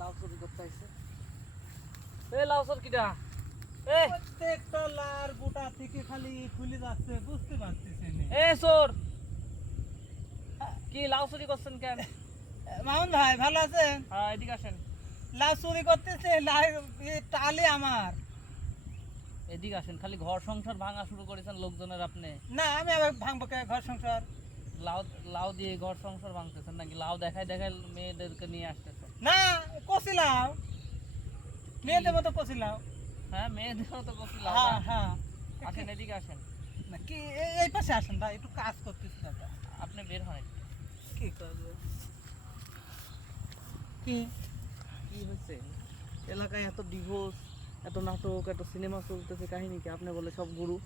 লাউ চুরি করতে আইছে। এই লাউ চোর কিটা প্রত্যেকটা লার গোটা থেকে খালি খুলে যাচ্ছে বুঝতে পারতেছি এ চোর! কি লাউ চুরি করছেন কেন? মামুন ভাই ভালো আছেন? হ্যাঁ এদিকে আসেন। লাউ চুরি করতেছে লাই টালে আমার। এদিকে আসেন খালি ঘর সংসার ভাঙা শুরু করেছেন লোকজনের আপনি। না আমি আবার ভাঙবো কে ঘর সংসার? লাউ লাউ দিয়ে ঘর সংসার ভাঙতেছেন নাকি? লাউ দেখায় দেখায় মেয়েদেরকে নিয়ে আসতেছেন। না কষিলাম। মেয়েদের মতো কষিলাম। হ্যাঁ মেয়েদেরও তো করছি লাউ হ্যাঁ। হ্যাঁ। আসেন এদিকে আসেন। না, কি এই পাশে আসেন ভাই একটু কাজ করতেছি দাদা আপনি বের হন কি করব? কি? কি হয়েছে? এলাকায় এত ডিভোর্স এত নাটক এত সিনেমা চলতেছে কাহিনী কি? আপনি বলে সব গুরু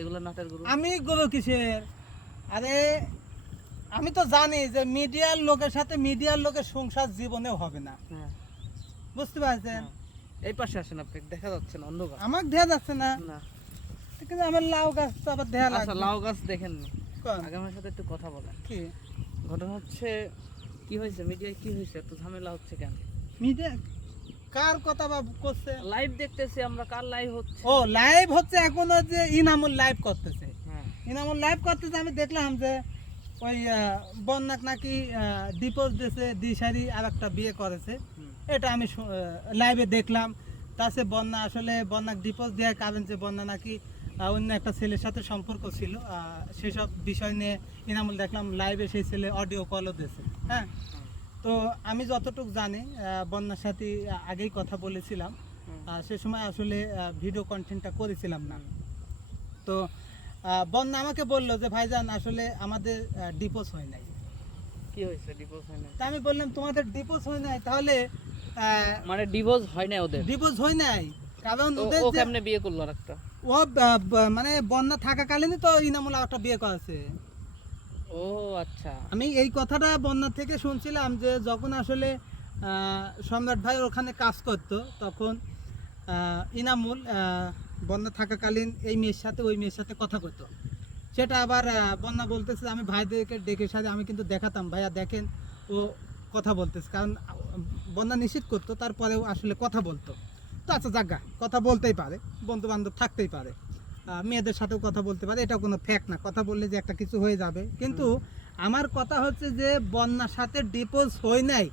এগুলো নাটের গুরু। আমি গুরু কিসের? আরে আমি তো জানি যে মিডিয়ার লোকের সাথে মিডিয়ার লোকের সংসার জীবনে হবে না। হ্যাঁ। বুঝতে পারছেন? হ্যাঁ। এই পাশে আসেন আপনি দেখা যাচ্ছে না অন্ধকার। আমাকে দেয়া যাচ্ছে না। কিন্তু আমার লাউ গাছ তো আবার দেয়া আচ্ছা লাউ গাছ দেখেননি? কোন? আগে আমার সাথে একটু কথা বলেন। কি? ঘটনা হচ্ছে কি হয়েছে? মিডিয়ায় কি হয়েছে? এত ঝামেলা হচ্ছে কেন? মিডিয়া কার কথা বা করছে? লাইভ দেখতেছি আমরা কার লাইভ হচ্ছে? ও লাইভ হচ্ছে এখনও যে ইনামুল লাইভ করতেছে। হ্যাঁ। ইনামুল লাইভ করতেছে আমি দেখলাম যে ওই বন্যাক নাকি ডিপোজ দিয়েছে দিশারি আর একটা বিয়ে করেছে। এটা আমি লাইভে দেখলাম। তাছে বন্যা আসলে বন্যাক ডিপোজ দেওয়ার কারণ যে বন্যা নাকি অন্য একটা ছেলের সাথে সম্পর্ক ছিল সেসব বিষয় নিয়ে ইনামুল দেখলাম লাইভে সেই ছেলে অডিও কলও দিয়েছে। হ্যাঁ? তো আমি যতটুকু জানি বন্যার সাথে আগেই কথা বলেছিলাম। সে সময় আসলে ভিডিও কন্টেন্টটা করেছিলাম না। তো বন্যা আমাকে বলল যে ভাইজান আসলে আমাদের ডিপোজ হয় নাই। কি হয়েছে? ডিভোর্স হয় না তা আমি বললাম তোমাদের ডিপোজ হয় নাই? তাহলে মানে ডিভোর্স হয় না ওদের? ডিপোজ হয় নাই? কারণ ওদের ও কেমনে বিয়ে করল একটা ও মানে বন্যা থাকাকালীনই তো ইনামুল একটা বিয়ে করেছে। ও আচ্ছা। আমি এই কথাটা বন্যা থেকে শুনছিলাম যে যখন আসলে আহ, সম্রাট ভাই ওখানে কাজ করতো তখন ইনামুল আহ, বন্যা থাকাকালীন এই মেয়ের সাথে ওই মেয়ের সাথে কথা করতো। সেটা আবার বন্যা বলতেছে আমি ভাইদেরকে ডেকে সাথে আমি কিন্তু দেখাতাম ভাইয়া দেখেন ও কথা বলতেছে। কারণ বন্যা নিষেধ করতো তারপরেও আসলে কথা বলতো। তো আচ্ছা জাগা কথা বলতেই পারে বন্ধু বান্ধব থাকতেই পারে। মেয়েদের সাথেও কথা বলতে পারে এটা কোনো ফ্যাক্ট না। কথা বললে যে একটা কিছু হয়ে যাবে। কিন্তু আমার কথা হচ্ছে যে বন্যার সাথে ডিপোজ হয় নাই।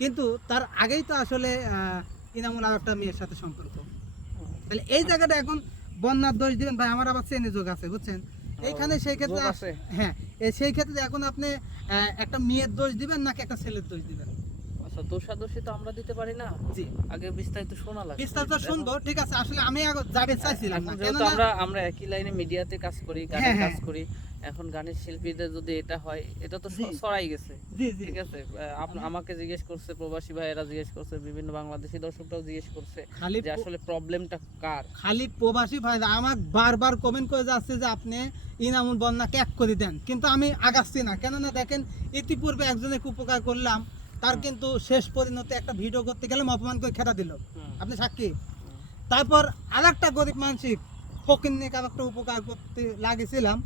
কিন্তু তার আগেই তো আসলে ইনামুল আর একটা মেয়ের সাথে সম্পর্ক। তাহলে এই জায়গাটা এখন বন্যার দোষ দিবেন। ভাই আমার আবার চেনে যোগ আছে বুঝছেন? এইখানে সেই ক্ষেত্রে? হ্যাঁ সেই ক্ষেত্রে এখন আপনি একটা মেয়ের দোষ দিবেন নাকি একটা ছেলের দোষ দিবেন? আচ্ছা দোষাদোষী তো আমরা দিতে পারি না? জি। আগে বিস্তারিত শোনা লাগে বিস্তারিত শুনব ঠিক আছে। আসলে আমি আগে যাবে চাইছিলাম না। এখন কেন যেহেতু আমরা আমরা একই লাইনে মিডিয়াতে কাজ করি গানে হ্যাঁ, কাজ হ্যাঁ। করি এখন গানের শিল্পীদের যদি এটা হয় এটা তো। ছড়াই গেছে। ঠিক আছে? আমাকে জিজ্ঞেস করছে প্রবাসী ভাইয়েরা জিজ্ঞেস করছে বিভিন্ন বাংলাদেশি দর্শকরাও জিজ্ঞেস করছে যে আসলে প্রবলেমটা কার? খালি প্রবাসী ভাই আমার বারবার কমেন্ট করে যাচ্ছে যে আপনি ইনামুল বন্যাকে এক করে দেন। কিন্তু আমি আগাচ্ছি না। কেননা দেখেন ইতিপূর্বে একজনের উপকার করলাম তার কিন্তু শেষ পরিণতি একটা ভিডিও করতে গেলাম অপমান করে খেটা দিল। আপনি সাক্ষী? তারপর আর একটা গরিব মানসিক ফকির নিয়ে একটা উপকার করতে লাগেছিলাম।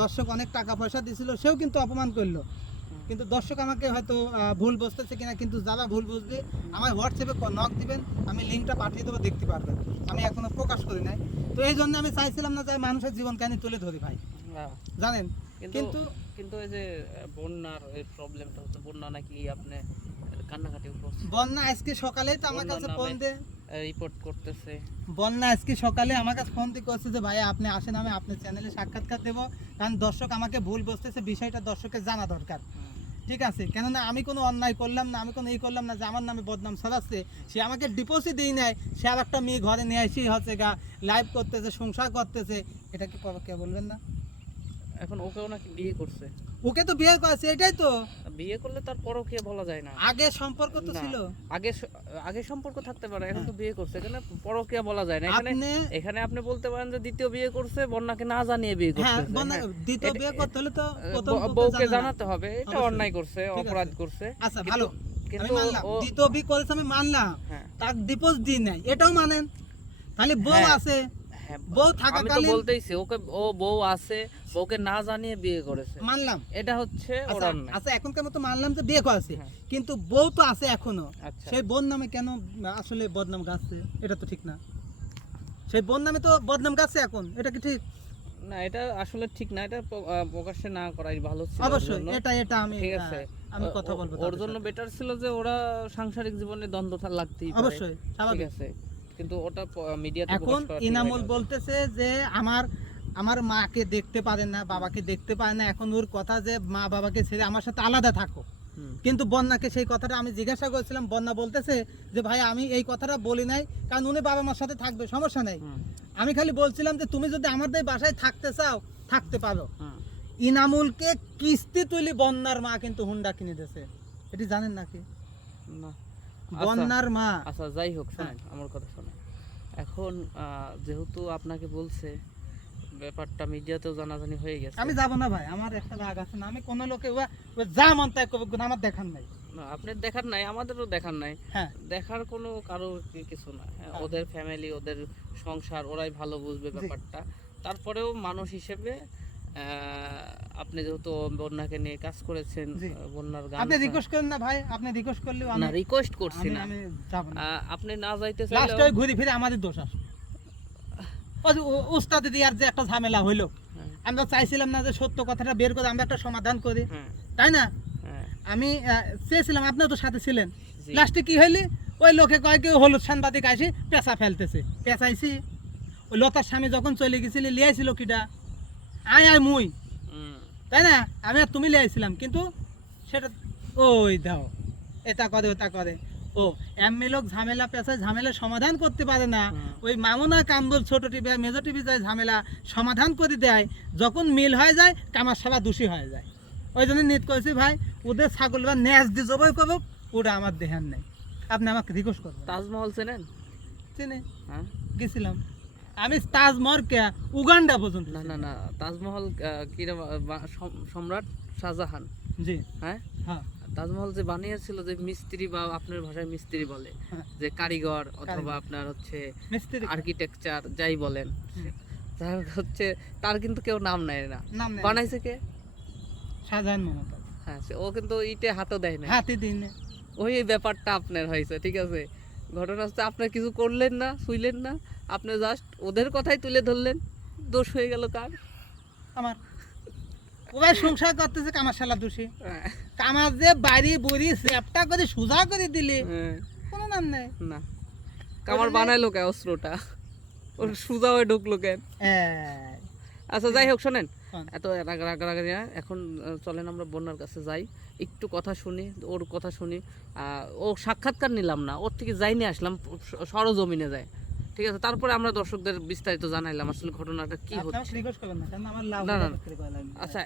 দর্শক অনেক টাকা পয়সা দিছিল সেও কিন্তু অপমান করল। কিন্তু দর্শক আমাকে হয়তো ভুল বুঝতেছে কিনা কিন্তু যারা ভুল বুঝবে আমার হোয়াটসঅ্যাপে নক দিবেন আমি লিঙ্কটা পাঠিয়ে দেবো দেখতে পারবেন। আমি এখনও প্রকাশ করি নাই। তো এই জন্য আমি চাইছিলাম না যে মানুষের জীবন কেন তুলে ধরি ভাই। জানেন? কিন্তু কিন্তু কিন্তু এই যে বন্যার এই প্রবলেমটা হচ্ছে বন্যা নাকি আপনি কান্নাকাটি করছে। বন্যা আজকে সকালেই তো আমার কাছে ফোন দে। রিপোর্ট করতেছে। বন্যা আজকে সকালে আমার কাছে ফোন দিয়ে করছে যে ভাই আপনি আসেন আমি আপনার চ্যানেলে সাক্ষাৎকার দেবো। কারণ দর্শক আমাকে ভুল বুঝতেছে বিষয়টা দর্শকের জানা দরকার। ঠিক আছে? কেননা আমি কোনো অন্যায় করলাম না আমি কোনো এই করলাম না যে আমার নামে বদনাম ছড়াচ্ছে। সে আমাকে ডিপোজিট দিই নাই সে আর একটা মেয়ে ঘরে নিয়ে এসেই হচ্ছে গা লাইভ করতেছে সংসার করতেছে। এটা কি কে বলবেন না? এখন ওকেও নাকি বিয়ে করছে। ওকে তো বিয়ে করেছে এটাই তো। বিয়ে করলে তার পরও বলা যায় না। আগে সম্পর্ক তো ছিল। আগে আগে সম্পর্ক থাকতে পারে এখন তো বিয়ে করছে এখানে পরকিয়া বলা যায় না। এখানে এখানে আপনি বলতে পারেন যে দ্বিতীয় বিয়ে করছে বন্যাকে না জানিয়ে বিয়ে হ্যাঁ করছে বন্যা দ্বিতীয় বিয়ে করতে হলে তো প্রথম বউকে জানাতে হবে এটা অন্যায় করছে অপরাধ করছে। আচ্ছা ভালো। আমি কিন্তু মানলাম দ্বিতীয় বিয়ে করেছে আমি মানলাম। হ্যাঁ। তার ডিপোজ দিই নাই এটাও মানেন। তাহলে বউ হ্যাঁ। আছে। হ্যাঁ বউ আমি তো থাকাকালীন বলতেইছি ওকে ও বউ আছে বউকে না জানিয়ে বিয়ে করেছে। মানলাম। এটা হচ্ছে ওর আচ্ছা। আচ্ছা এখনকার মতো মানলাম যে বিয়ে আছে হ্যাঁ। কিন্তু বউ তো আছে এখনও। আচ্ছা। সেই বোন নামে কেন আসলে বদনাম গাচ্ছে? এটা তো ঠিক না। সেই বোন নামে তো বদনাম গাচ্ছে এখন। এটা কি ঠিক? না এটা আসলে ঠিক না। এটা প্রকাশ্যে না করাই ভালো ছিল অবশ্যই। এটা এটা আমি ঠিক আছে। আমি কথা বলব ওর জন্য বেটার ছিল যে ওরা সাংসারিক জীবনে দ্বন্দ্ব লাগতেই অবশ্যই স্বাভাবিক। আছে। কিন্তু ওটা মিডিয়াতে এখন ইনামুল বলতেছে যে আমার আমার মাকে দেখতে পারেন না বাবাকে দেখতে পারে না। এখন ওর কথা যে মা বাবাকে ছেড়ে আমার সাথে আলাদা থাকো। কিন্তু বন্যাকে সেই কথাটা আমি জিজ্ঞাসা করেছিলাম বন্যা বলতেছে যে ভাই আমি এই কথাটা বলি নাই কারণ উনি বাবা মার সাথে থাকবে সমস্যা নাই। আমি খালি বলছিলাম যে তুমি যদি আমাদের বাসায় থাকতে চাও থাকতে পারো। ইনামুলকে কিস্তি তুলি বন্যার মা কিন্তু হুন্ডা কিনে দিয়েছে। এটি জানেন নাকি? না। বন্যার মা। আচ্ছা যাই হোক হ্যাঁ। শোনেন আমার কথা শোনেন। এখন যেহেতু আপনাকে বলছে ব্যাপারটা মিডিয়াতেও জানাজানি হয়ে গেছে। আমি যাব না ভাই আমার একটা রাগ আছে না। আমি কোনো লোকে যা মন তাই করবে আমার দেখার নাই। আপনার দেখার নাই আমাদেরও দেখার নাই। হ্যাঁ। দেখার কোনো কারও কিছু না। হ্যাঁ, হ্যাঁ। ওদের ফ্যামিলি ওদের সংসার ওরাই ভালো বুঝবে ব্যাপারটা। তারপরেও মানুষ হিসেবে আপনি যেহেতু বন্যাকে নিয়ে কাজ করেছেন বন্যার গান আপনি রিকোয়েস্ট করেন না ভাই আপনি রিকোয়েস্ট করলেও আমি না রিকোয়েস্ট করছি না। আপনি না যাইতে লাস্ট ওই ঘুরে ফিরে আমাদের দোষ আসবে উস্তাদ দিয়ার যে একটা ঝামেলা হইল। হ্যাঁ, আমরা চাইছিলাম না যে সত্য কথাটা বের করে আমরা একটা সমাধান করি। হ্যাঁ, তাই না? হ্যাঁ, আমি চেয়েছিলাম আপনিও তো সাথে ছিলেন। লাস্টে কি হইলি? ওই লোকে কয় কি হলুদ সাংবাদিক আসি পেঁচা ফেলতেছে। পেঁচাইছি। ওই লতার স্বামী যখন চলে গেছিলি লিয়াইছিল কিটা আয় আয় মুই। তাই না? আমি আর তুমি লিয়াইছিলাম কিন্তু সেটা ওই দাও। এটা করে ওটা করে ও এমনি লোক ঝামেলা পেঁচায় ঝামেলা সমাধান করতে পারে না। ওই মামুনা কান্দল ছোট টিভি মেজর টিভি যায় ঝামেলা সমাধান করে দেয় যখন মিল হয়ে যায় কামার সভা দোষী হয়ে যায়। ওই জন্য নিত করেছি ভাই ওদের ছাগল বা ন্যাস দিয়ে জবাই করব ওটা আমার দেহার নেই। আপনি আমাকে রিকোয়েস্ট করবেন। তাজমহল চেনেন? চিনি। হ্যাঁ। গেছিলাম। আমি তাজমহল কে উগান্ডা পর্যন্ত না না না তাজমহল সম- সম্রাট শাহজাহান। জি। হ্যাঁ? হ্যাঁ। তাজমহল যে বানিয়েছিল যে মিস্ত্রি বা আপনার ভাষায় মিস্ত্রি বলে হ্যাঁ। যে কারিগর অথবা আপনার হচ্ছে আর্কিটেকচার যাই বলেন হোক হচ্ছে তার কিন্তু কেউ নাম নেয় না। বানাইছে কে? শাহজাহান মমতাজ হ্যাঁ ও কিন্তু ইটে হাতও দেয় না হাতে দিনে ওই ব্যাপারটা আপনার হয়েছে ঠিক আছে? ঘটনা হচ্ছে আপনার কিছু করলেন না শুইলেন না। আপনি জাস্ট ওদের কথাই তুলে ধরলেন। দোষ হয়ে গেল কার? আমার। ওই সংসার করতেছে কামার শালা দোষী। হ্যাঁ, কামার যে বাড়ি বুড়ি চ্যাপটা করে সোজা করে দিলি হ্যাঁ, কোনো নাম নেই। না। কামার বানাইলো কে অস্ত্রটা? ওর সুজা হয়ে ঢুকলো কেন এই, আচ্ছা যাই হোক শোনেন। শোন। এত রাগ রাগ রাগ এখন চলেন আমরা বন্যার কাছে যাই। একটু কথা শুনি ওর কথা শুনি। আহ, ও সাক্ষাৎকার নিলাম না। ওর থেকে যাই নিয়ে আসলাম সরজমিনে যায়। ঠিক আছে তারপরে আমরা দর্শকদের বিস্তারিত জানাইলাম আসলে ঘটনাটা কি হচ্ছে। request করবেন না, কারণ আমার লাভ না। আচ্ছা